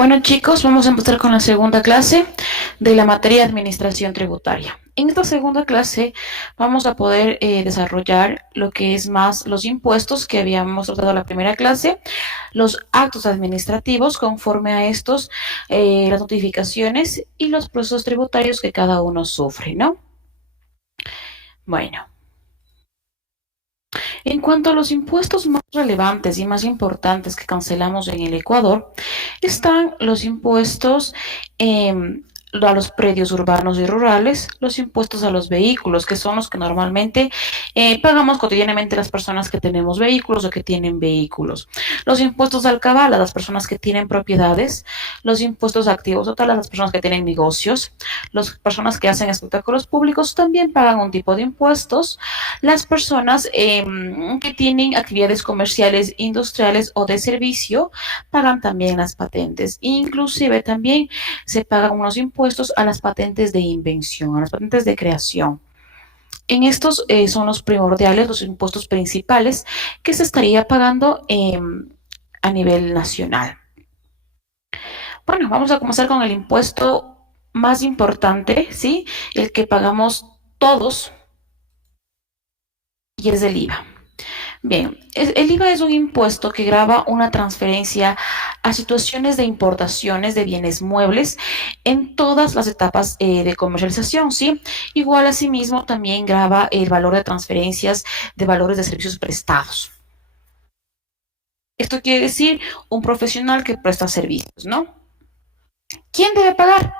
Bueno chicos, vamos a empezar con la segunda clase de la materia de administración tributaria. En esta segunda clase vamos a poder desarrollar lo que es más los impuestos que habíamos tratado en la primera clase, los actos administrativos conforme a estos, las notificaciones y los procesos tributarios que cada uno sufre, ¿no? Bueno, en cuanto a los impuestos más relevantes y más importantes que cancelamos en el Ecuador, están los impuestos a los predios urbanos y rurales, los impuestos a los vehículos, que son los que normalmente pagamos cotidianamente las personas que tenemos vehículos o que tienen vehículos. Los impuestos al cabal a las personas que tienen propiedades, los impuestos activos totales a las personas que tienen negocios, las personas que hacen espectáculos públicos también pagan un tipo de impuestos, las personas que tienen actividades comerciales, industriales o de servicio pagan también las patentes. Inclusive también se pagan unos impuestos a las patentes de invención, a las patentes de creación. En estos son los primordiales, los impuestos principales que se estaría pagando a nivel nacional. Bueno, vamos a comenzar con el impuesto más importante, ¿sí? El que pagamos todos y es el IVA. Bien, el IVA es un impuesto que grava una transferencia a situaciones de importaciones de bienes muebles en todas las etapas de comercialización, ¿sí? Igual asimismo también grava el valor de transferencias de valores de servicios prestados. Esto quiere decir un profesional que presta servicios, ¿no? ¿Quién debe pagar?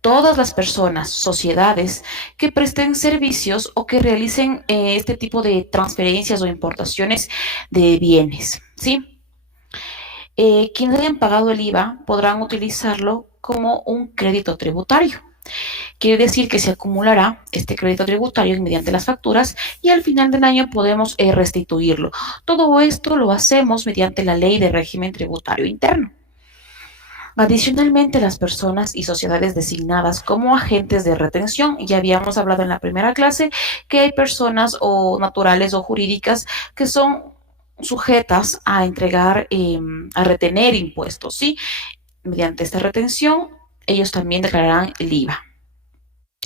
Todas las personas, sociedades que presten servicios o que realicen este tipo de transferencias o importaciones de bienes, ¿sí? Quienes hayan pagado el IVA podrán utilizarlo como un crédito tributario. Quiere decir que se acumulará este crédito tributario mediante las facturas y al final del año podemos restituirlo. Todo esto lo hacemos mediante la ley de régimen tributario interno. Adicionalmente, las personas y sociedades designadas como agentes de retención, ya habíamos hablado en la primera clase que hay personas o naturales o jurídicas que son sujetas a entregar, a retener impuestos, ¿sí? Mediante esta retención, ellos también declararán el IVA.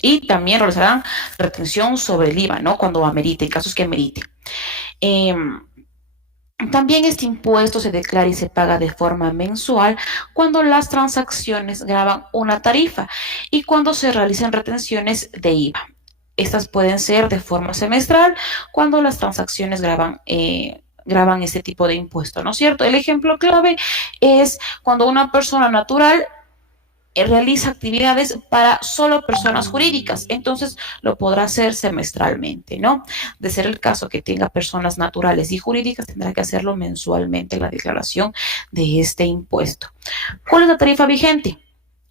Y también realizarán retención sobre el IVA, ¿no? Cuando amerite, en casos que amerite. Eh, También este impuesto se declara y se paga de forma mensual cuando las transacciones graban una tarifa y cuando se realizan retenciones de IVA. Estas pueden ser de forma semestral cuando las transacciones graban este tipo de impuesto, ¿no es cierto? El ejemplo clave es cuando una persona natural realiza actividades para solo personas jurídicas, entonces lo podrá hacer semestralmente, ¿no? De ser el caso que tenga personas naturales y jurídicas, tendrá que hacerlo mensualmente la declaración de este impuesto. ¿Cuál es la tarifa vigente?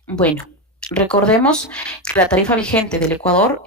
Bueno, recordemos que la tarifa vigente del Ecuador.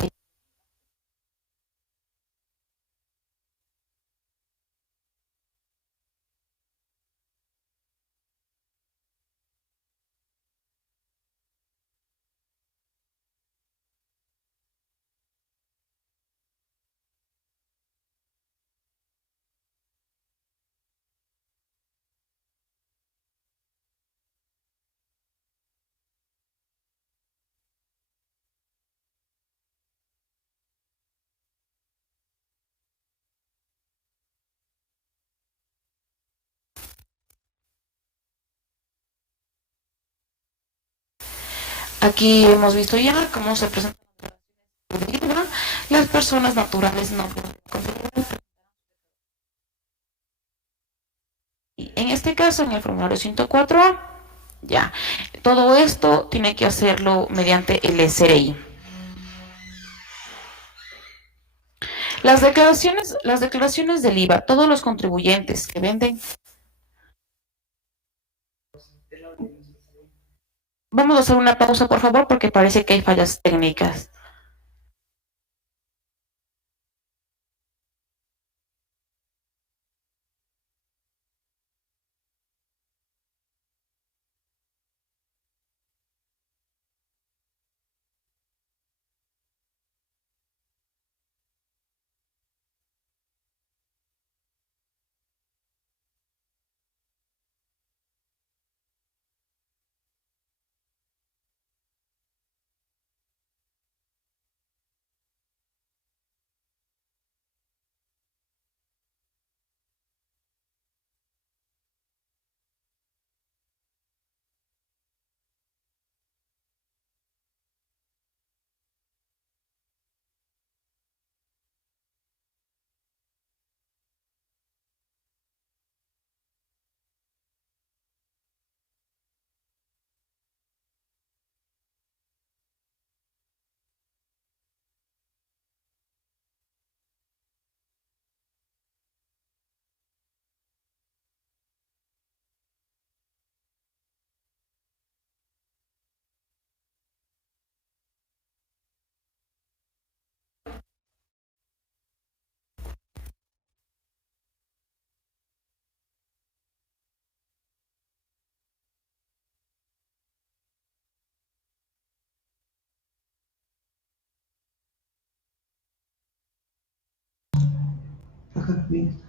Aquí hemos visto ya cómo se presenta las personas naturales no pueden conseguir. En este caso, en el formulario 104A, ya, todo esto tiene que hacerlo mediante el SRI. Las declaraciones del IVA, todos los contribuyentes que venden. Vamos a hacer una pausa, por favor, porque parece que hay fallas técnicas.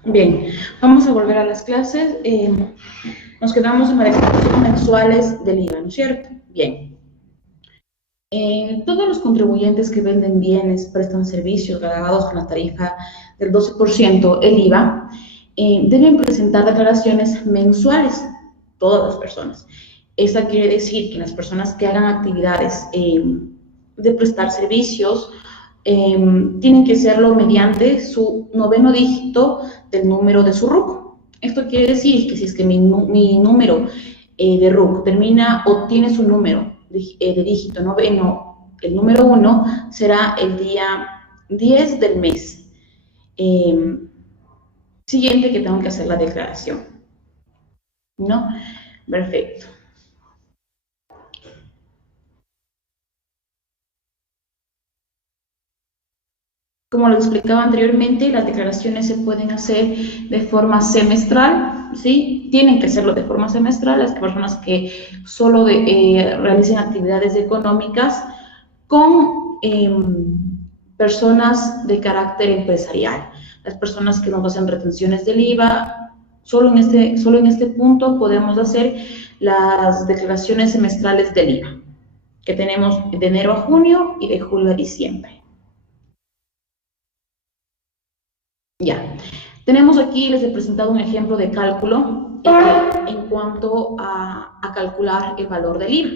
Bien, vamos a volver a las clases. Nos quedamos en las declaraciones mensuales del IVA, ¿no es cierto? Bien. Todos los contribuyentes que venden bienes, prestan servicios gravados con la tarifa del 12%, el IVA, deben presentar declaraciones mensuales, todas las personas. Esta quiere decir que las personas que hagan actividades de prestar servicios tienen que hacerlo mediante su noveno dígito del número de su RUC. Esto quiere decir que si es que mi número de RUC termina o tiene su número de dígito noveno, el número 1, será el día 10 del mes siguiente que tengo que hacer la declaración, ¿no? Perfecto. Como lo explicaba anteriormente, las declaraciones se pueden hacer de forma semestral, ¿sí? Tienen que hacerlo de forma semestral las personas que solo realicen actividades económicas con personas de carácter empresarial. Las personas que nos hacen retenciones del IVA, solo en este punto podemos hacer las declaraciones semestrales del IVA, que tenemos de enero a junio y de julio a diciembre. Ya, tenemos aquí, les he presentado un ejemplo de cálculo en cuanto a calcular el valor del IVA.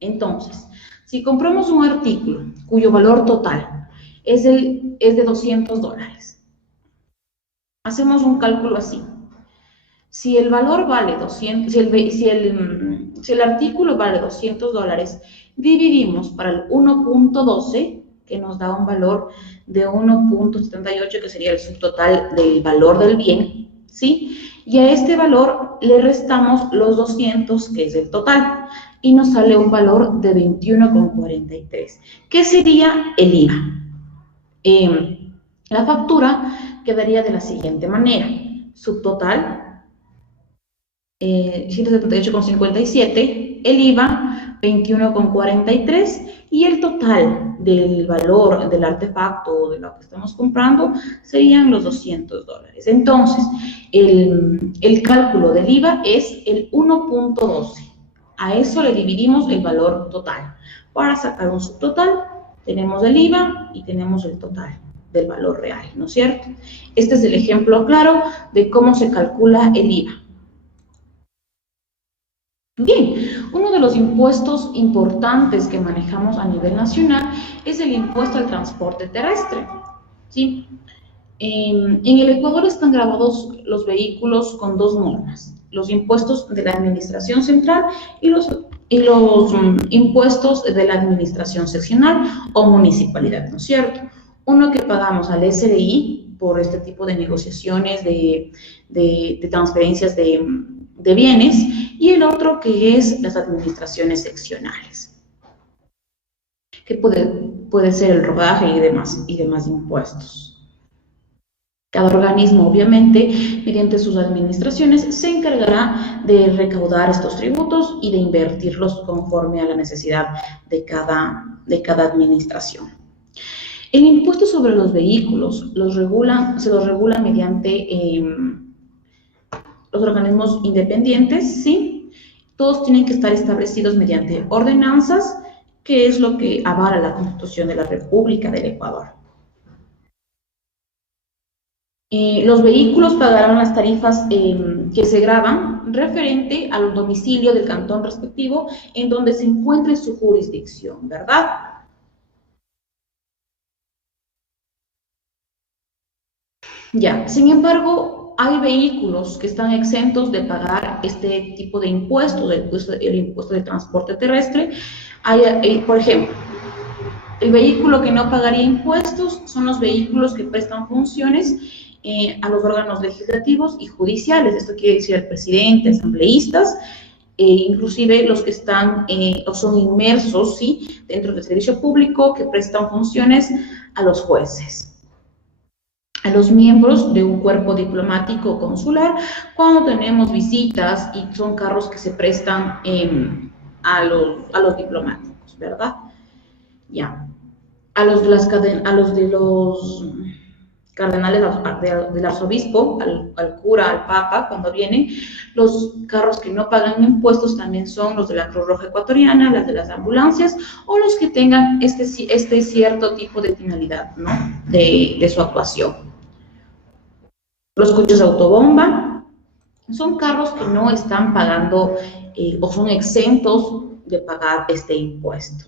Entonces, si compramos un artículo cuyo valor total es de $200, hacemos un cálculo así. Si el valor vale 200, si el artículo vale $200, dividimos para el 1.12, que nos da un valor de 1.78, que sería el subtotal del valor del bien, ¿sí? Y a este valor le restamos los 200, que es el total, y nos sale un valor de 21,43, que sería el IVA. La factura quedaría de la siguiente manera: subtotal 178,57, el IVA 21,43 y el total del valor del artefacto o de lo que estamos comprando serían los $200. Entonces, el cálculo del IVA es el 1.12. A eso le dividimos el valor total. Para sacar un subtotal, tenemos el IVA y tenemos el total del valor real, ¿no es cierto? Este es el ejemplo claro de cómo se calcula el IVA. Bien, uno de los impuestos importantes que manejamos a nivel nacional es el impuesto al transporte terrestre, ¿sí? En el Ecuador están grabados los vehículos con dos normas: los impuestos de la administración central y los impuestos de la administración seccional o municipalidad, ¿no es cierto? Uno que pagamos al SRI por este tipo de negociaciones de transferencias de bienes, y el otro que es las administraciones seccionales, que puede ser el rodaje y demás impuestos. Cada organismo, obviamente, mediante sus administraciones, se encargará de recaudar estos tributos y de invertirlos conforme a la necesidad de cada administración. El impuesto sobre los vehículos se los regula mediante los organismos independientes, ¿sí? Todos tienen que estar establecidos mediante ordenanzas, que es lo que avala la Constitución de la República del Ecuador. Los vehículos pagarán las tarifas que se graban referente al domicilio del cantón respectivo en donde se encuentre su jurisdicción, ¿verdad? Ya, sin embargo, hay vehículos que están exentos de pagar este tipo de impuestos, el impuesto de transporte terrestre. Por ejemplo, el vehículo que no pagaría impuestos son los vehículos que prestan funciones a los órganos legislativos y judiciales. Esto quiere decir al presidente, asambleístas, inclusive los que están o son inmersos, ¿sí?, dentro del servicio público, que prestan funciones a los jueces, a los miembros de un cuerpo diplomático o consular, cuando tenemos visitas y son carros que se prestan a los diplomáticos, ¿verdad? Ya. A los cardenales, del arzobispo, al cura, al papa, cuando vienen. Los carros que no pagan impuestos también son los de la Cruz Roja Ecuatoriana, las de las ambulancias, o los que tengan este cierto tipo de finalidad, ¿no? de su actuación. Los coches de autobomba son carros que no están pagando o son exentos de pagar este impuesto.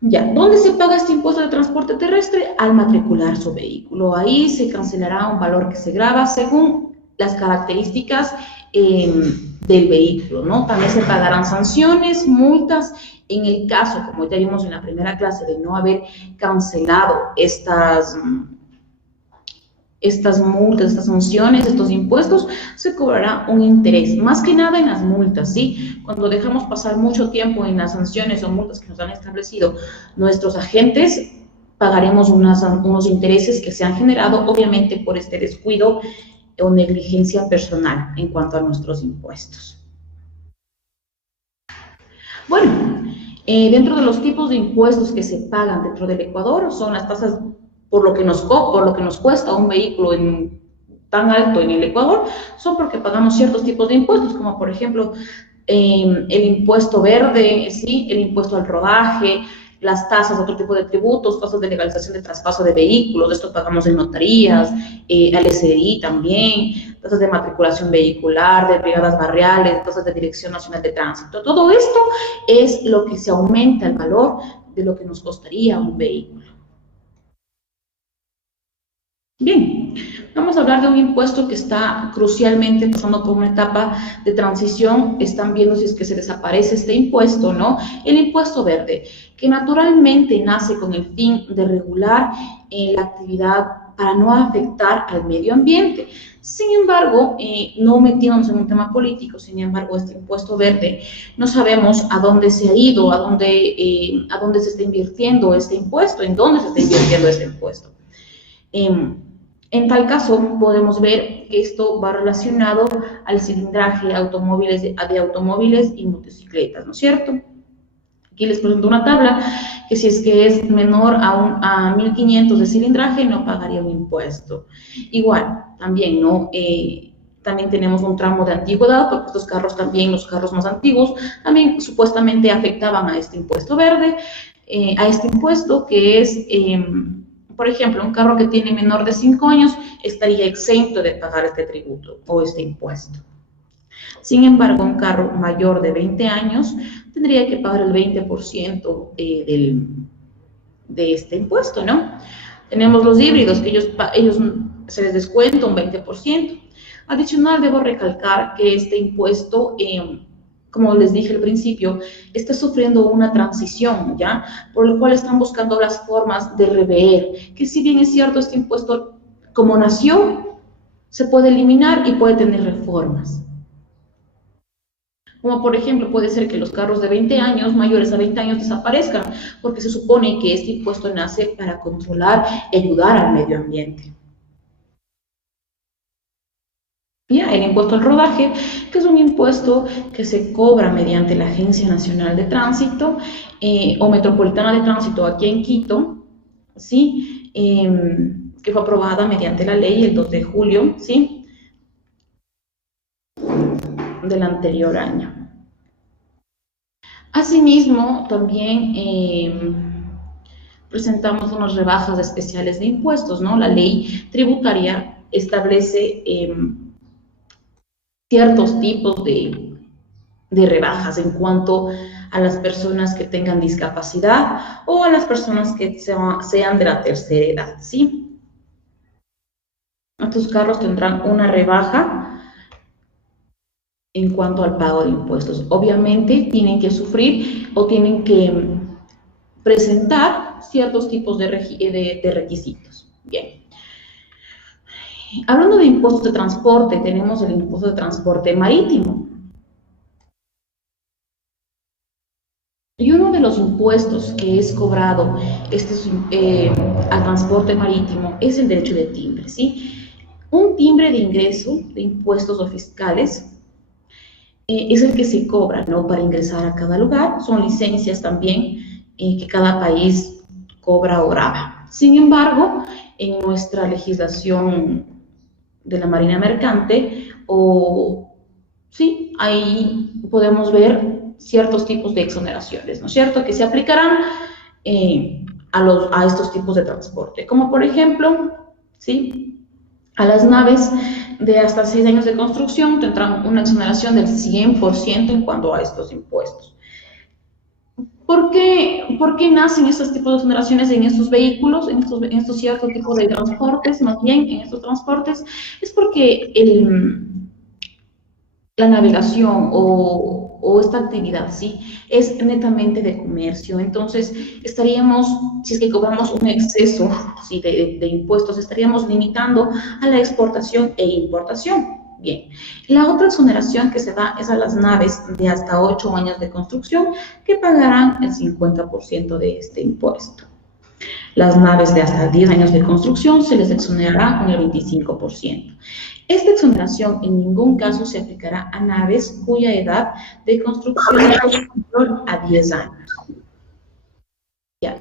Ya, ¿dónde se paga este impuesto de transporte terrestre? Al matricular su vehículo. Ahí se cancelará un valor que se grava según las características del vehículo, ¿no? También se pagarán sanciones, multas, en el caso, como ya vimos en la primera clase, de no haber cancelado estas multas, estas sanciones, estos impuestos, se cobrará un interés, más que nada en las multas, ¿sí? Cuando dejamos pasar mucho tiempo en las sanciones o multas que nos han establecido nuestros agentes, pagaremos unos intereses que se han generado, obviamente, por este descuido o negligencia personal en cuanto a nuestros impuestos. Bueno, dentro de los tipos de impuestos que se pagan dentro del Ecuador son las tasas por lo que nos cuesta un vehículo tan alto en el Ecuador, son porque pagamos ciertos tipos de impuestos, como por ejemplo el impuesto verde, ¿sí? El impuesto al rodaje, las tasas, otro tipo de tributos, tasas de legalización de traspaso de vehículos, esto pagamos en notarías, al SDI también, tasas de matriculación vehicular, de brigadas barriales, tasas de Dirección Nacional de Tránsito. Todo esto es lo que se aumenta el valor de lo que nos costaría un vehículo. Bien, vamos a hablar de un impuesto que está crucialmente pasando por una etapa de transición. Están viendo si es que se desaparece este impuesto, ¿no? El impuesto verde, que naturalmente nace con el fin de regular la actividad para no afectar al medio ambiente. Sin embargo, no metiéndonos en un tema político, sin embargo, este impuesto verde, no sabemos a dónde se ha ido, a dónde se está invirtiendo este impuesto, en dónde se está invirtiendo este impuesto. En tal caso, podemos ver que esto va relacionado al cilindraje de automóviles y motocicletas, ¿no es cierto? Aquí les presento una tabla que si es que es menor a 1500 de cilindraje, no pagaría un impuesto. Igual, también, ¿no? También tenemos un tramo de antigüedad, porque estos carros también, los carros más antiguos, también supuestamente afectaban a este impuesto verde, a este impuesto que es... por ejemplo, un carro que tiene menor de 5 años estaría exento de pagar este tributo o este impuesto. Sin embargo, un carro mayor de 20 años tendría que pagar el 20% de este impuesto, ¿no? Tenemos los híbridos, que ellos se les descuenta un 20%. Adicional, debo recalcar que este impuesto... como les dije al principio, está sufriendo una transición, ¿ya? Por lo cual están buscando las formas de rever, que si bien es cierto, este impuesto, como nació, se puede eliminar y puede tener reformas. Como por ejemplo, puede ser que los carros de 20 años, mayores a 20 años, desaparezcan, porque se supone que este impuesto nace para controlar y ayudar al medio ambiente. Ya, el impuesto al rodaje, que es un impuesto que se cobra mediante la Agencia Nacional de Tránsito o Metropolitana de Tránsito aquí en Quito, ¿sí? Que fue aprobada mediante la ley el 2 de julio, ¿sí? Del anterior año. Asimismo, también presentamos unas rebajas especiales de impuestos, ¿no? La ley tributaria establece ciertos tipos de rebajas en cuanto a las personas que tengan discapacidad o a las personas que sean de la tercera edad, ¿sí? Estos carros tendrán una rebaja en cuanto al pago de impuestos. Obviamente tienen que sufrir o tienen que presentar ciertos tipos de requisitos. Bien. Hablando de impuestos de transporte, tenemos el impuesto de transporte marítimo. Y uno de los impuestos que es cobrado al transporte marítimo es el derecho de timbre, ¿sí? Un timbre de ingreso de impuestos o fiscales es el que se cobra, ¿no? Para ingresar a cada lugar. Son licencias también que cada país cobra o graba. Sin embargo, en nuestra legislación de la Marina Mercante, o sí, ahí podemos ver ciertos tipos de exoneraciones, ¿no es cierto?, que se aplicarán a estos tipos de transporte, como por ejemplo, ¿sí?, a las naves de hasta 6 años de construcción tendrán una exoneración del 100% en cuanto a estos impuestos. ¿Por qué nacen estos tipos de exoneraciones en estos vehículos, en estos ciertos tipos de transportes? Más bien, en estos transportes, es porque la navegación o esta actividad, ¿sí?, es netamente de comercio. Entonces, estaríamos, si es que cobramos un exceso, ¿sí?, de impuestos, estaríamos limitando a la exportación e importación. Bien, la otra exoneración que se da es a las naves de hasta 8 años de construcción, que pagarán el 50% de este impuesto. Las naves de hasta 10 años de construcción se les exonerará con el 25%. Esta exoneración en ningún caso se aplicará a naves cuya edad de construcción es superior a 10 años. Ya.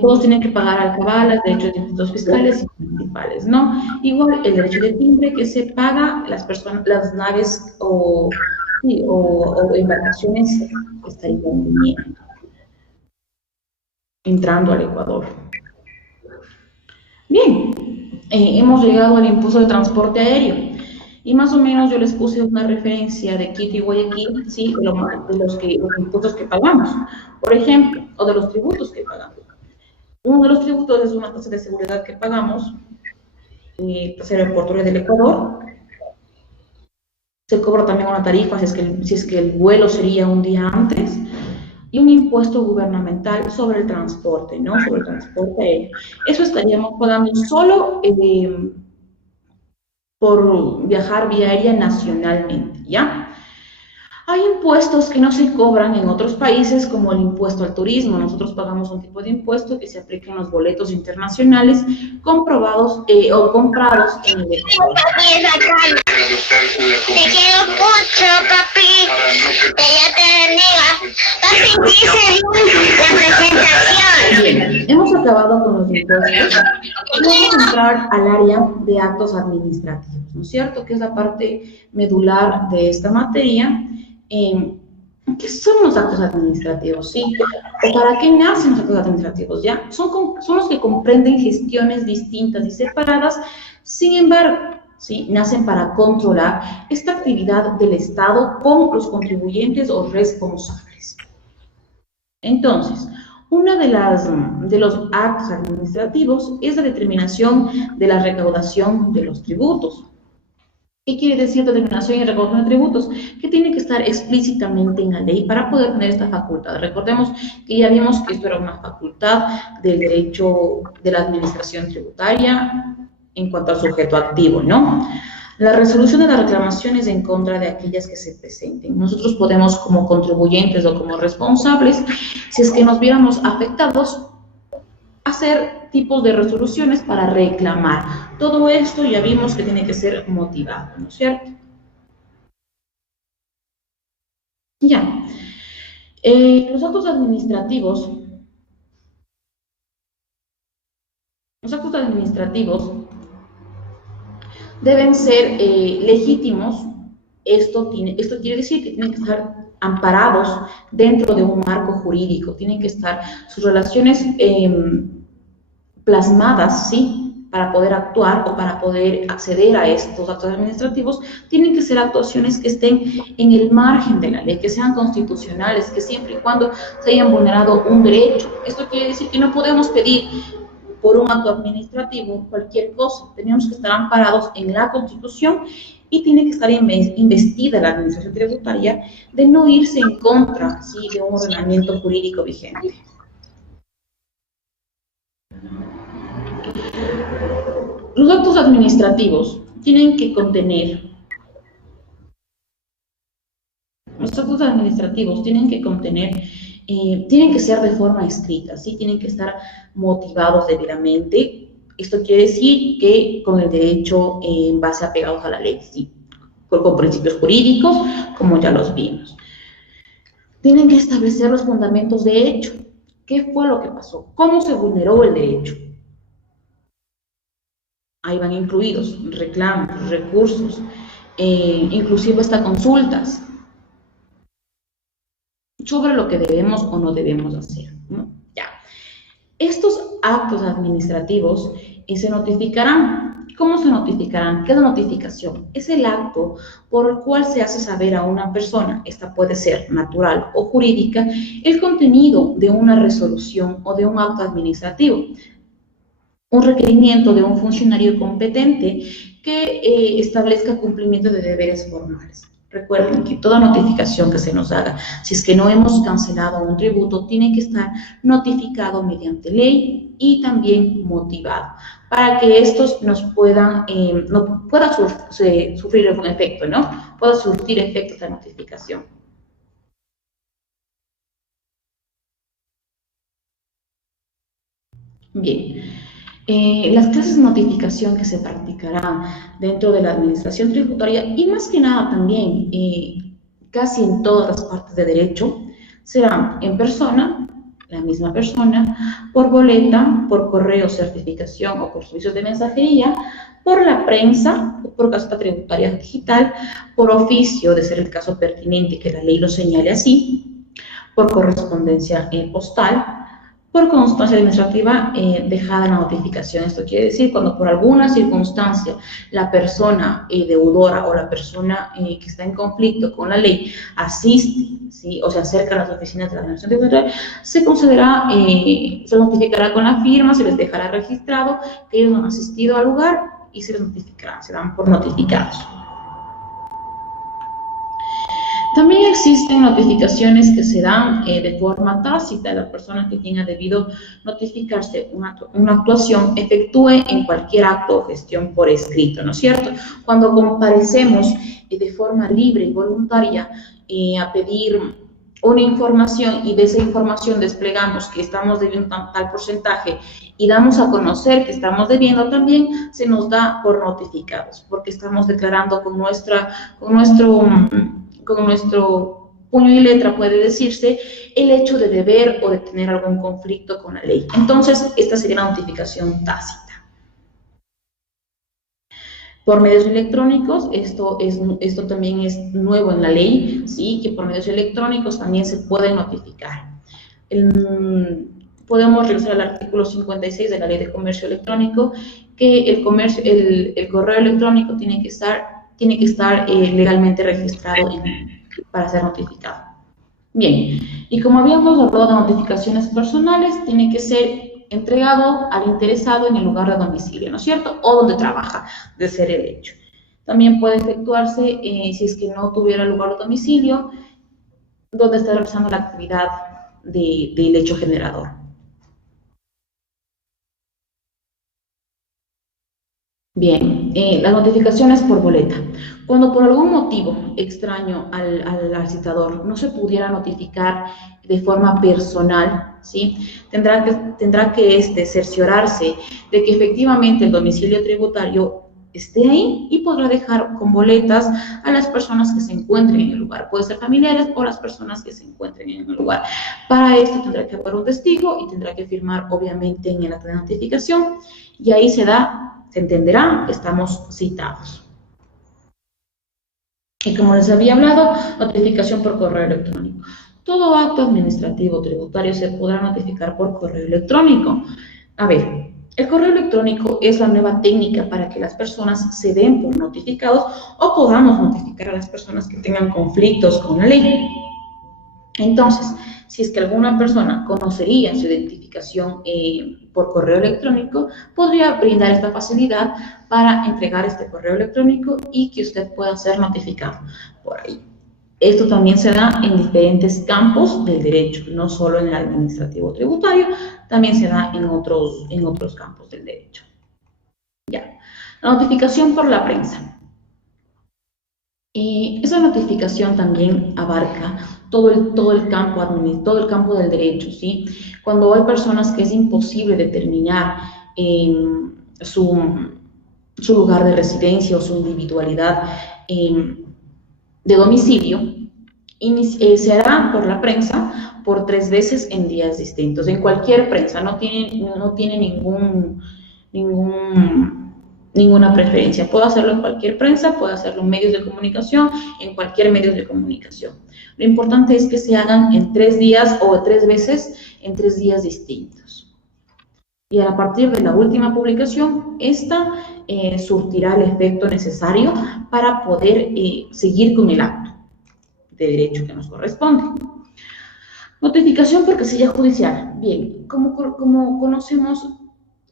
Todos tienen que pagar alcabalas, derechos de impuestos fiscales y municipales, ¿no? Igual el derecho de timbre que se paga las naves o embarcaciones que estarían entrando al Ecuador. Bien, hemos llegado al impuesto de transporte aéreo. Y más o menos yo les puse una referencia de Quito y Guayaquil, ¿sí?, de los impuestos que pagamos, por ejemplo, o de los tributos que pagamos. Uno de los tributos es una tasa de seguridad que pagamos, tasa aeroportuaria del Ecuador. Se cobra también una tarifa si es que el vuelo sería un día antes, y un impuesto gubernamental sobre el transporte, ¿no?, sobre el transporte aéreo. Eso estaríamos pagando solo por viajar vía aérea nacionalmente, ¿ya? Hay impuestos que no se cobran en otros países, como el impuesto al turismo. Nosotros pagamos un tipo de impuesto que se aplica en los boletos internacionales comprobados o comprados en el Ecuador. Te quiero mucho, papi. Que ya te bendiga. Casi dice la presentación. Bien, hemos acabado con los impuestos. Vamos a entrar al área de actos administrativos, ¿no es cierto?, que es la parte medular de esta materia. ¿Qué son los actos administrativos? ¿Sí? ¿O para qué nacen los actos administrativos? ¿Ya? Son los que comprenden gestiones distintas y separadas, sin embargo, ¿sí?, nacen para controlar esta actividad del Estado con los contribuyentes o responsables. Entonces, uno de los actos administrativos es la determinación de la recaudación de los tributos. ¿Qué quiere decir determinación y recaudación de tributos? Que tiene que estar explícitamente en la ley para poder tener esta facultad. Recordemos que ya vimos que esto era una facultad del derecho de la administración tributaria en cuanto al sujeto activo, ¿no? La resolución de las reclamaciones en contra de aquellas que se presenten. Nosotros podemos, como contribuyentes o como responsables, si es que nos viéramos afectados, hacer tipos de resoluciones para reclamar. Todo esto ya vimos que tiene que ser motivado, ¿no es cierto? Ya. Los actos administrativos deben ser legítimos. Esto quiere decir que tienen que estar amparados dentro de un marco jurídico, tienen que estar sus relaciones plasmadas, ¿sí?, para poder actuar o para poder acceder a estos actos administrativos. Tienen que ser actuaciones que estén en el margen de la ley, que sean constitucionales, que siempre y cuando se hayan vulnerado un derecho. Esto quiere decir que no podemos pedir por un acto administrativo cualquier cosa. Tenemos que estar amparados en la Constitución y tiene que estar investida la administración tributaria de no irse en contra, ¿sí?, de un ordenamiento jurídico vigente. Los actos administrativos tienen que contener, tienen que ser de forma escrita, ¿sí?, tienen que estar motivados debidamente. Esto quiere decir que con el derecho en base apegados a la ley, ¿sí?, con principios jurídicos, como ya los vimos. Tienen que establecer los fundamentos de hecho. ¿Qué fue lo que pasó? ¿Cómo se vulneró el derecho? Ahí van incluidos reclamos, recursos, inclusive hasta consultas sobre lo que debemos o no debemos hacer, ¿no? Ya. Estos actos administrativos se notificarán. ¿Cómo se notificarán? ¿Qué es la notificación? Es el acto por el cual se hace saber a una persona, esta puede ser natural o jurídica, el contenido de una resolución o de un acto administrativo, un requerimiento de un funcionario competente que establezca cumplimiento de deberes formales. Recuerden que toda notificación que se nos haga, si es que no hemos cancelado un tributo, tiene que estar notificado mediante ley y también motivado, para que estos nos puedan, no pueda sufrir algún efecto, ¿no? Pueda surtir efecto esta notificación. Bien. Las clases de notificación que se practicarán dentro de la administración tributaria y más que nada también casi en todas las partes de derecho serán en persona, la misma persona, por boleta, por correo, certificación o por servicios de mensajería, por la prensa, por caseta tributaria digital, por oficio, de ser el caso pertinente que la ley lo señale así, por correspondencia postal, por constancia administrativa dejada la notificación. Esto quiere decir cuando por alguna circunstancia la persona deudora o la persona que está en conflicto con la ley asiste, ¿sí? O se acerca a las oficinas de la Administración Tributaria, se concederá, se notificará con la firma, se les dejará registrado que ellos han asistido al lugar y se les notificará, se dan por notificados. También existen notificaciones que se dan de forma tácita. La persona que tenga debido notificarse una actuación efectúe en cualquier acto o gestión por escrito, ¿no es cierto? Cuando comparecemos de forma libre y voluntaria a pedir una información y de esa información desplegamos que estamos debiendo tal porcentaje y damos a conocer que estamos debiendo, también se nos da por notificados, porque estamos declarando con nuestro puño y letra, puede decirse, el hecho de deber o de tener algún conflicto con la ley. Entonces, esta sería la notificación tácita. Por medios electrónicos, esto también es nuevo en la ley, ¿sí? Que por medios electrónicos también se puede notificar. Podemos revisar el artículo 56 de la Ley de Comercio Electrónico, que el correo electrónico tiene que estar legalmente registrado para ser notificado. Bien, y como habíamos hablado de notificaciones personales, tiene que ser entregado al interesado en el lugar de domicilio, ¿no es cierto? O donde trabaja, de ser el hecho. También puede efectuarse, si es que no tuviera lugar de domicilio, donde está realizando la actividad del hecho generador. Bien, las notificaciones por boleta. Cuando por algún motivo extraño al citador no se pudiera notificar de forma personal, ¿sí? Tendrá que cerciorarse de que efectivamente el domicilio tributario esté ahí y podrá dejar con boletas a las personas que se encuentren en el lugar. Puede ser familiares o las personas que se encuentren en el lugar. Para esto tendrá que haber un testigo y tendrá que firmar obviamente en el acta de notificación y ahí se entenderá, estamos citados. Y como les había hablado, notificación por correo electrónico. Todo acto administrativo tributario se podrá notificar por correo electrónico. A ver, el correo electrónico es la nueva técnica para que las personas se den por notificados o podamos notificar a las personas que tengan conflictos con la ley. Entonces, si es que alguna persona conocería su identificación por correo electrónico, podría brindar esta facilidad para entregar este correo electrónico y que usted pueda ser notificado por ahí. Esto también se da en diferentes campos del derecho, no solo en el administrativo tributario, también se da en otros campos del derecho. Ya. La notificación por la prensa. Esa notificación también abarca todo el campo del derecho, ¿sí? Cuando hay personas que es imposible determinar su lugar de residencia o su individualidad de domicilio, se hará por la prensa por 3 veces en días distintos, en cualquier prensa, no tiene ninguna preferencia. Puedo hacerlo en cualquier prensa, puedo hacerlo en medios de comunicación, en cualquier medio de comunicación. Lo importante es que se hagan en 3 días o 3 veces en 3 días distintos. Y a partir de la última publicación, esta surtirá el efecto necesario para poder seguir con el acto de derecho que nos corresponde. Notificación por casilla judicial. Bien, como conocemos,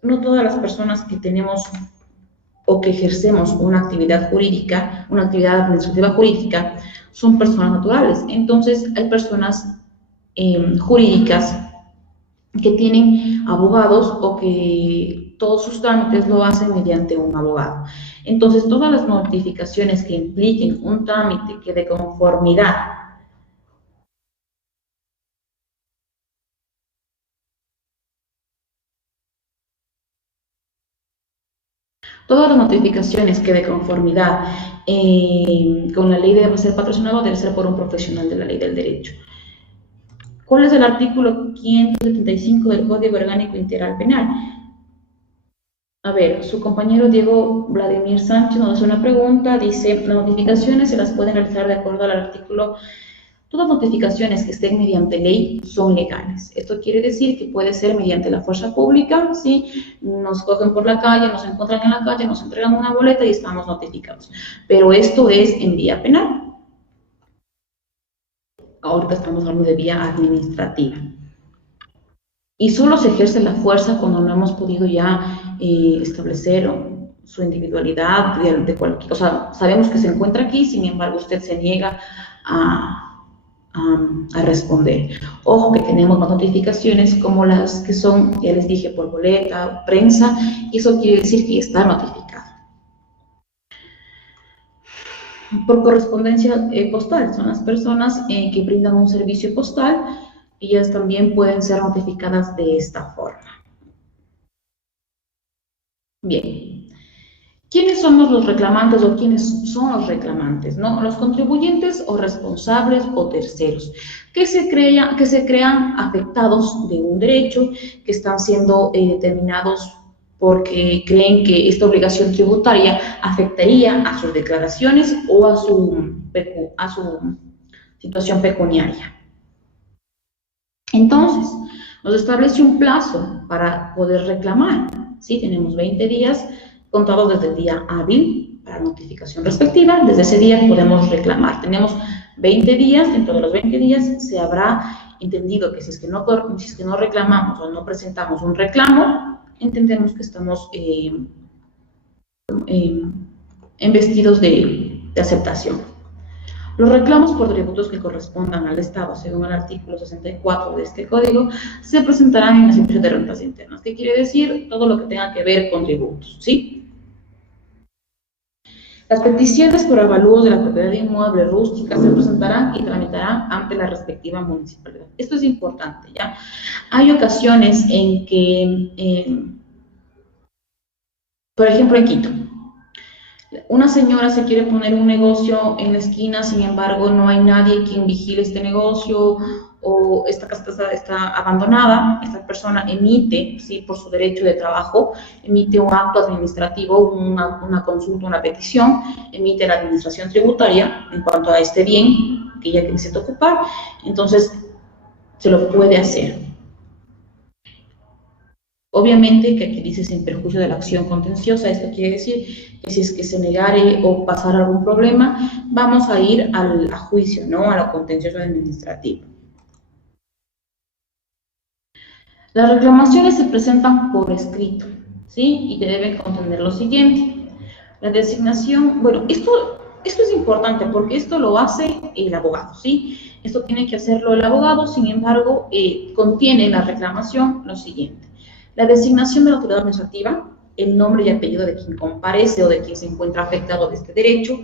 no todas las personas que tenemos o que ejercemos una actividad jurídica, una actividad administrativa jurídica, son personas naturales. Entonces, hay personas jurídicas que tienen abogados o que todos sus trámites lo hacen mediante un abogado. Entonces, todas las notificaciones que impliquen un trámite que de conformidad todas las notificaciones que de conformidad con la ley debe ser patrocinado, debe ser por un profesional de la ley del derecho. ¿Cuál es el artículo 575 del Código Orgánico Integral Penal? A ver, su compañero Diego Vladimir Sánchez nos hace una pregunta, dice, las notificaciones se las pueden realizar de acuerdo al artículo. Todas notificaciones que estén mediante ley son legales. Esto quiere decir que puede ser mediante la fuerza pública, ¿sí? Nos cogen por la calle, nos encuentran en la calle, nos entregan una boleta y estamos notificados. Pero esto es en vía penal. Ahorita estamos hablando de vía administrativa. Y solo se ejerce la fuerza cuando no hemos podido ya establecer su individualidad de cualquier, o sea, sabemos que se encuentra aquí, sin embargo usted se niega a responder. Ojo que tenemos más notificaciones como las que son, ya les dije, por boleta, prensa, y eso quiere decir que está notificado. Por correspondencia postal, son las personas que brindan un servicio postal, ellas también pueden ser notificadas de esta forma. Bien. ¿Quiénes somos los reclamantes o quiénes son los reclamantes? ¿No? Los contribuyentes o responsables o terceros que se crean afectados de un derecho, que están siendo determinados porque creen que esta obligación tributaria afectaría a sus declaraciones o a su situación pecuniaria. Entonces, nos establece un plazo para poder reclamar. ¿Sí? Tenemos 20 días contados desde el día hábil para notificación respectiva. Desde ese día podemos reclamar. Tenemos 20 días, dentro de los 20 días se habrá entendido que si es que no reclamamos o no presentamos un reclamo, entendemos que estamos investidos de aceptación. Los reclamos por tributos que correspondan al Estado, según el artículo 64 de este código, se presentarán en el servicio de rentas internas. ¿Qué quiere decir? Todo lo que tenga que ver con tributos, ¿sí? Las peticiones por avalúos de la propiedad inmueble rústica se presentarán y tramitarán ante la respectiva municipalidad. Esto es importante, ¿ya? Hay ocasiones en que, por ejemplo, en Quito, una señora se quiere poner un negocio en la esquina, sin embargo, no hay nadie quien vigile este negocio o esta casa está abandonada. Esta persona emite, ¿sí? Por su derecho de trabajo, emite un acto administrativo, una consulta, una petición, emite la administración tributaria en cuanto a este bien que ella necesita ocupar, entonces se lo puede hacer. Obviamente que aquí dice sin perjuicio de la acción contenciosa. Esto quiere decir que si es que se negare o pasara algún problema, vamos a ir a juicio, ¿no? A lo contencioso administrativo. Las reclamaciones se presentan por escrito, ¿sí? Y deben contener lo siguiente. La designación, bueno, esto es importante porque esto lo hace el abogado, ¿sí? Esto tiene que hacerlo el abogado, sin embargo, contiene la reclamación lo siguiente. La designación de la autoridad administrativa, el nombre y apellido de quien comparece o de quien se encuentra afectado de este derecho,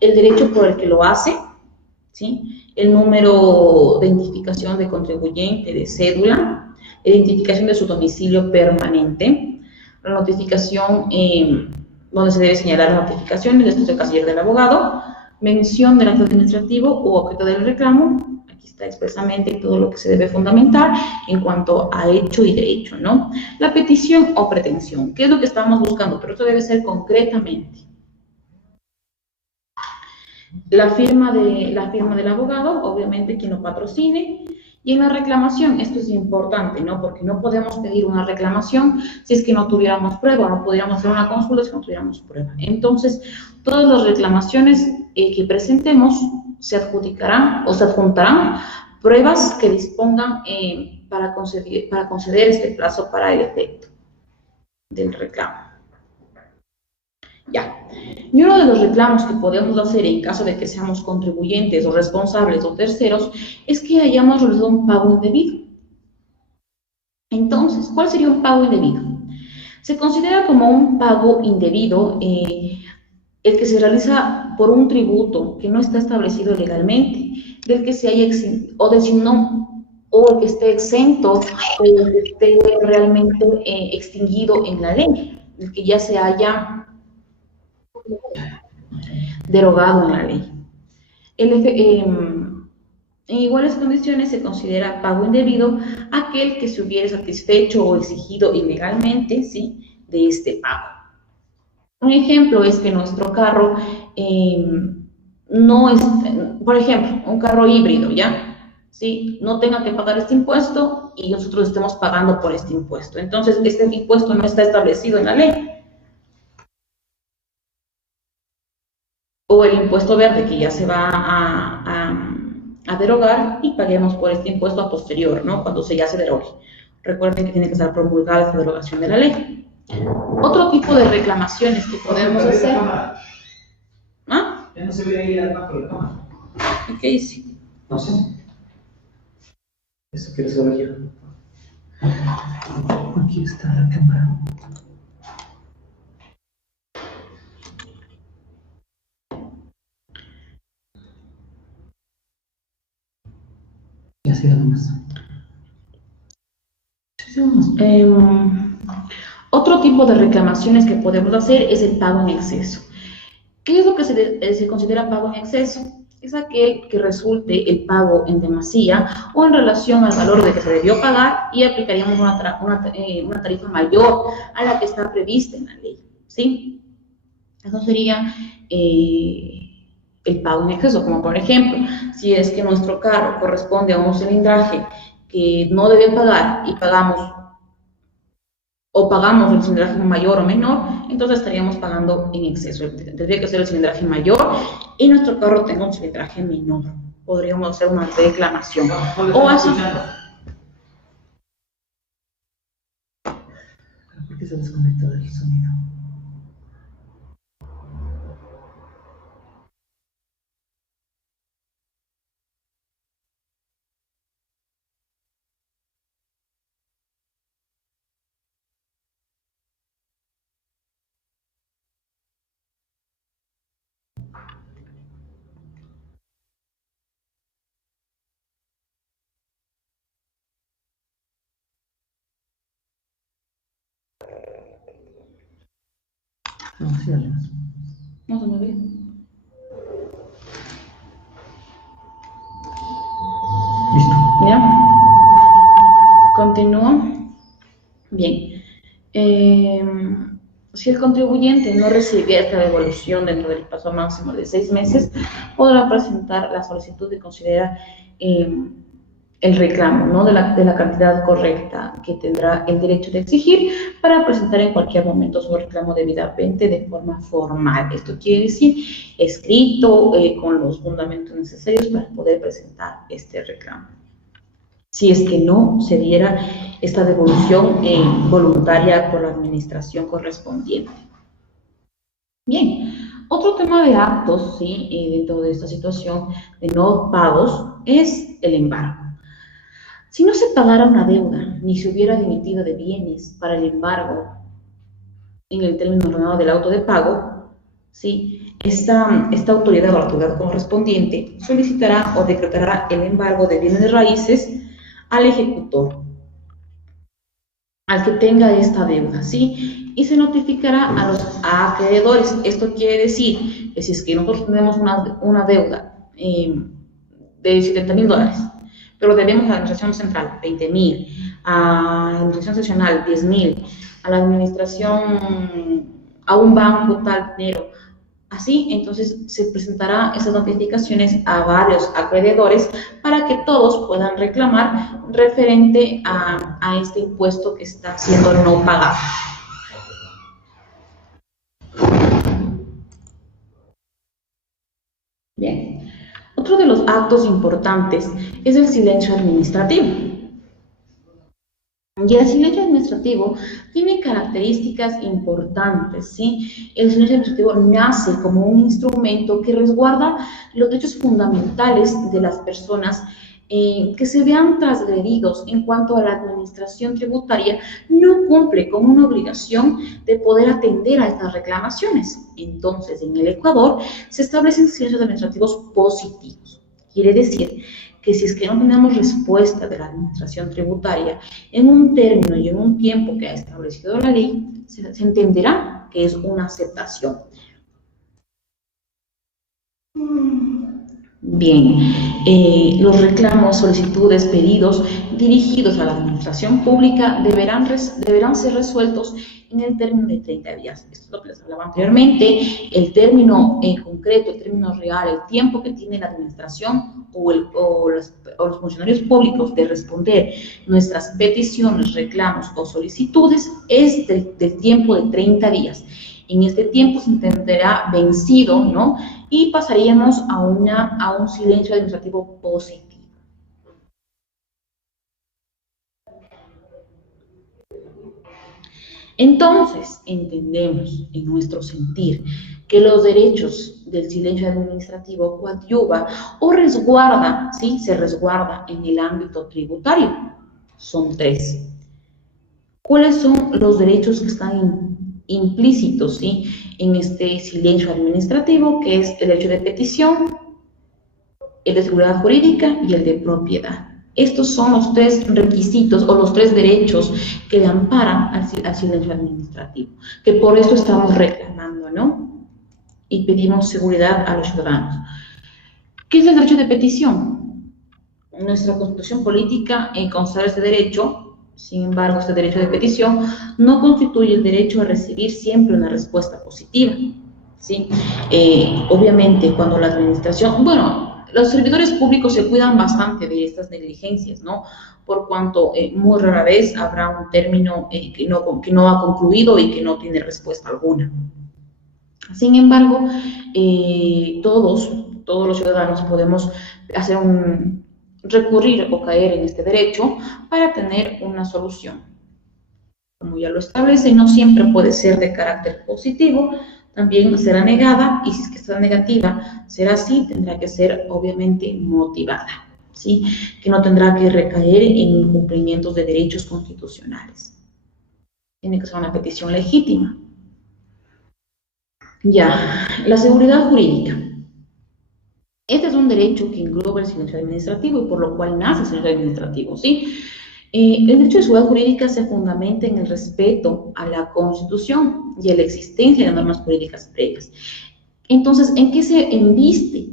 el derecho por el que lo hace, ¿sí? El número de identificación de contribuyente, de cédula, identificación de su domicilio permanente, la notificación donde se debe señalar las notificaciones, esto es el casillero del abogado, mención del acto administrativo u objeto del reclamo, Aquí está expresamente todo lo que se debe fundamentar en cuanto a hecho y derecho, ¿no? La petición o pretensión, ¿qué es lo que estamos buscando? Pero esto debe ser concretamente. La firma del abogado, obviamente quien lo patrocine, y en la reclamación, esto es importante, ¿no? Porque no podemos pedir una reclamación si es que no tuviéramos prueba, no podríamos hacer una consulta si no tuviéramos prueba. Entonces, todas las reclamaciones que presentemos se adjudicarán o se adjuntarán pruebas que dispongan para conceder este plazo para el efecto del reclamo. Ya. Y uno de los reclamos que podemos hacer en caso de que seamos contribuyentes o responsables o terceros es que hayamos realizado un pago indebido. Entonces, ¿cuál sería un pago indebido? Se considera como un pago indebido el que se realiza por un tributo que no está establecido legalmente, del que se haya o el que esté exento o el que esté realmente extinguido en la ley, el que ya se haya derogado en la ley. En iguales condiciones se considera pago indebido aquel que se hubiere satisfecho o exigido ilegalmente, ¿sí?, de este pago. Un ejemplo es que nuestro carro no es, por ejemplo, un carro híbrido, ¿ya? ¿Sí? No tenga que pagar este impuesto y nosotros estemos pagando por este impuesto. Entonces, este impuesto no está establecido en la ley. O el impuesto verde que ya se va a derogar y paguemos por este impuesto a posterior, ¿no? Cuando ya se derogue. Recuerden que tiene que estar promulgada esta derogación de la ley. Otro tipo de reclamaciones que podemos hacer. ¿Ah? Ya no se ve ahí la cámara. ¿Qué hice? No sé. Eso quiero saber yo. Aquí está la cámara. Ya siga nomás. Otro tipo de reclamaciones que podemos hacer es el pago en exceso. ¿Qué es lo que se considera pago en exceso? Es aquel que resulte el pago en demasía o en relación al valor de que se debió pagar y aplicaríamos una tarifa mayor a la que está prevista en la ley, ¿sí? Eso sería el pago en exceso, como por ejemplo, si es que nuestro carro corresponde a un cilindraje que no debe pagar y pagamos el cilindraje mayor o menor, entonces estaríamos pagando en exceso. Tendría que ser el cilindraje mayor y nuestro carro tenga un cilindraje menor. Podríamos hacer una reclamación. O así. ¿Por qué se desconectó del sonido? No, sí, dale. No se me ve. Listo. ¿Ya? Continúo. Bien. Si el contribuyente no recibe esta devolución dentro del plazo máximo de 6 meses, podrá presentar la solicitud de considerar el reclamo, ¿no?, de la cantidad correcta que tendrá el derecho de exigir para presentar en cualquier momento su reclamo debidamente de forma formal. Esto quiere decir escrito, con los fundamentos necesarios para poder presentar este reclamo. Si es que no se diera esta devolución voluntaria por la administración correspondiente. Bien, otro tema de actos, ¿sí?, dentro de esta situación de no pagos es el embargo. Si no se pagara una deuda, ni se hubiera dimitido de bienes para el embargo en el término ordenado del auto de pago, ¿sí?, esta autoridad o autoridad correspondiente solicitará o decretará el embargo de bienes raíces al ejecutor, al que tenga esta deuda, ¿sí?, y se notificará a los acreedores. Esto quiere decir que si es que nosotros tenemos una deuda de $70,000, pero debemos a la administración central 20.000, a la administración seccional 10.000, a la administración, a un banco tal dinero. Así, entonces se presentará esas notificaciones a varios acreedores para que todos puedan reclamar referente a este impuesto que está siendo no pagado. Bien, otro de los actos importantes es el silencio administrativo. Y el silencio administrativo tiene características importantes, ¿sí? El silencio administrativo nace como un instrumento que resguarda los derechos fundamentales de las personas que se vean transgredidos en cuanto a la administración tributaria no cumple con una obligación de poder atender a estas reclamaciones. Entonces, en el Ecuador se establecen silencios administrativos positivos. Quiere decir que si es que no tenemos respuesta de la administración tributaria en un término y en un tiempo que ha establecido la ley, se entenderá que es una aceptación. Bien, los reclamos, solicitudes, pedidos dirigidos a la administración pública deberán ser resueltos en el término de 30 días. Esto es lo que les hablaba anteriormente, el término concreto, el término real, el tiempo que tiene la administración o los funcionarios públicos de responder nuestras peticiones, reclamos o solicitudes es del tiempo de 30 días. En este tiempo se entenderá vencido, ¿no? Y pasaríamos a un silencio administrativo positivo. Entonces, entendemos en nuestro sentir que los derechos del silencio administrativo coadyuva o resguarda, ¿sí? Se resguarda en el ámbito tributario. Son 3. ¿Cuáles son los derechos que están implícitos, ¿sí? En este silencio administrativo, que es el derecho de petición, el de seguridad jurídica y el de propiedad? Estos son los 3 requisitos o los 3 derechos que le amparan al silencio administrativo, que por eso estamos reclamando, ¿no? Y pedimos seguridad a los ciudadanos. ¿Qué es el derecho de petición? Nuestra Constitución política consagra este derecho. Sin embargo, este derecho de petición no constituye el derecho a recibir siempre una respuesta positiva, ¿sí? Obviamente, cuando la administración, los servidores públicos se cuidan bastante de estas negligencias, ¿no? Por cuanto muy rara vez habrá un término que no ha concluido y que no tiene respuesta alguna. Sin embargo, todos los ciudadanos podemos recurrir o caer en este derecho para tener una solución. Como ya lo establece, no siempre puede ser de carácter positivo, también será negada, y si es que está negativa, será así, tendrá que ser obviamente motivada, ¿sí? Que no tendrá que recaer en incumplimientos de derechos constitucionales. Tiene que ser una petición legítima. Ya, la seguridad jurídica. Este es un derecho que engloba el silencio administrativo y por lo cual nace el silencio administrativo, ¿sí? El derecho de seguridad jurídica se fundamenta en el respeto a la Constitución y a la existencia de normas jurídicas previas. Entonces, ¿en qué se enviste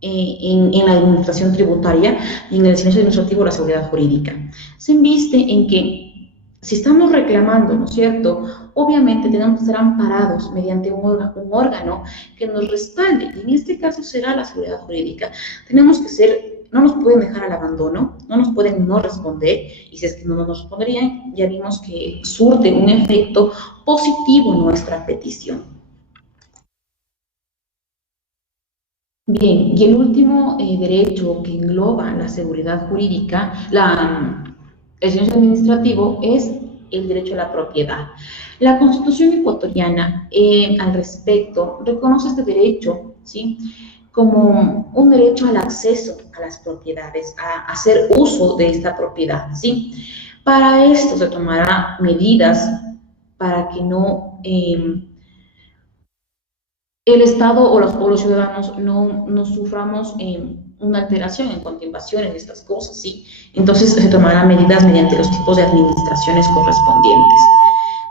en la administración tributaria y en el silencio administrativo la seguridad jurídica? Se enviste en que si estamos reclamando, ¿no es cierto?, obviamente tenemos que estar amparados mediante un órgano que nos respalde, y en este caso será la seguridad jurídica. Tenemos que no nos pueden dejar al abandono, no nos pueden no responder, y si es que no nos responderían, ya vimos que surte un efecto positivo en nuestra petición. Bien, y el último derecho que engloba la seguridad jurídica, el silencio administrativo, es el derecho a la propiedad. La Constitución ecuatoriana, al respecto, reconoce este derecho, ¿sí?, como un derecho al acceso a las propiedades, a hacer uso de esta propiedad, ¿sí? Para esto se tomará medidas para que no el Estado o los ciudadanos no suframos una alteración en cuanto a invasiones de estas cosas, ¿sí? Entonces se tomarán medidas mediante los tipos de administraciones correspondientes.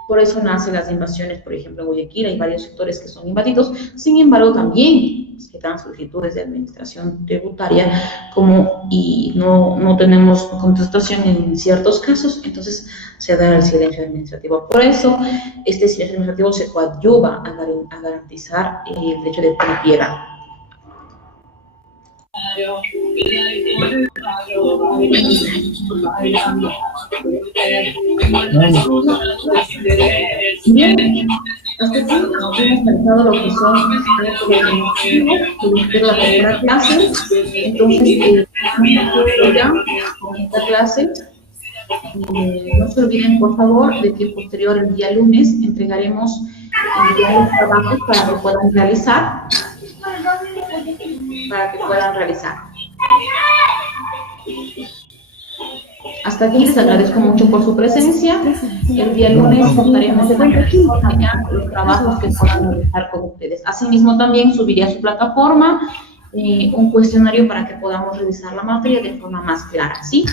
Por eso nacen las invasiones, por ejemplo, en Guayaquil hay varios sectores que son invadidos, sin embargo también se dan solicitudes de administración tributaria como y no tenemos contestación en ciertos casos, entonces se da el silencio administrativo. Por eso este silencio administrativo se coadyuva a garantizar el derecho de propiedad. Bien, hasta aquí hemos pensado lo que son la primera clase. Entonces, ya con esta clase, no se olviden, por favor, de que posterior el día lunes entregaremos ya los trabajos para que puedan realizar. Hasta aquí les agradezco mucho por su presencia. El día lunes estaremos de mayor forma ya los trabajos que puedan realizar con ustedes. Asimismo, también subiré a su plataforma un cuestionario para que podamos revisar la materia de forma más clara, ¿sí?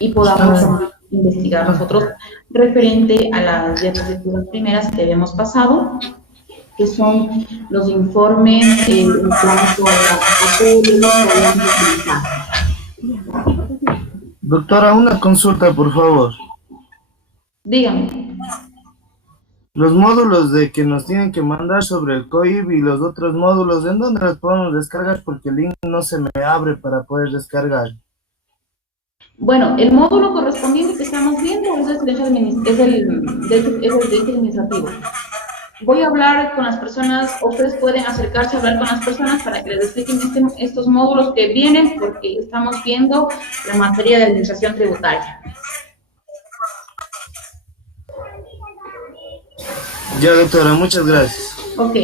Y podamos investigar nosotros referente a las diapositivas primeras que habíamos pasado, que son los informes en cuanto a la que habíamos utilizado. Doctora, una consulta, por favor. Dígame. Los módulos de que nos tienen que mandar sobre el COIP y los otros módulos, ¿en dónde los podemos descargar? Porque el link no se me abre para poder descargar. Bueno, el módulo correspondiente que estamos viendo es el derecho administrativo. Voy a hablar con las personas, ustedes pueden acercarse a hablar con las personas para que les expliquen estos módulos que vienen, porque estamos viendo la materia de administración tributaria. Ya, doctora, muchas gracias. Ok.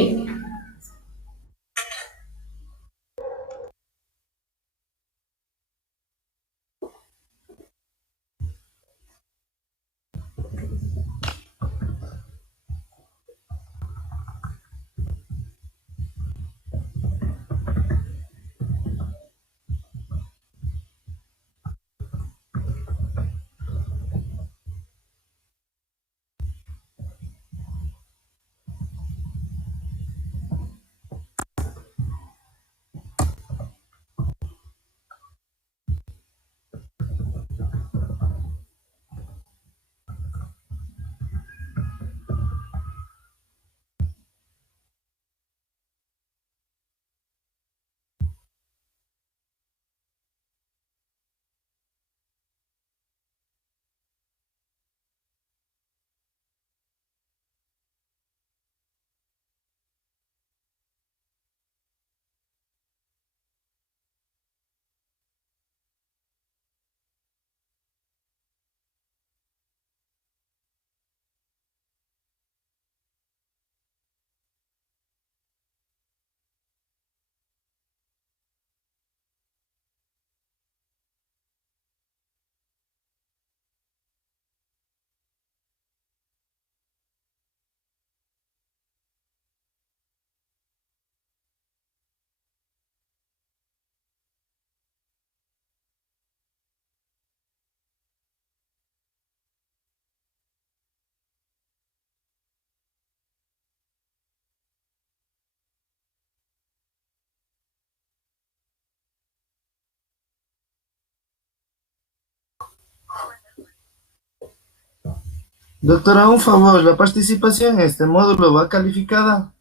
Doctora, un favor, ¿la participación en este módulo va calificada?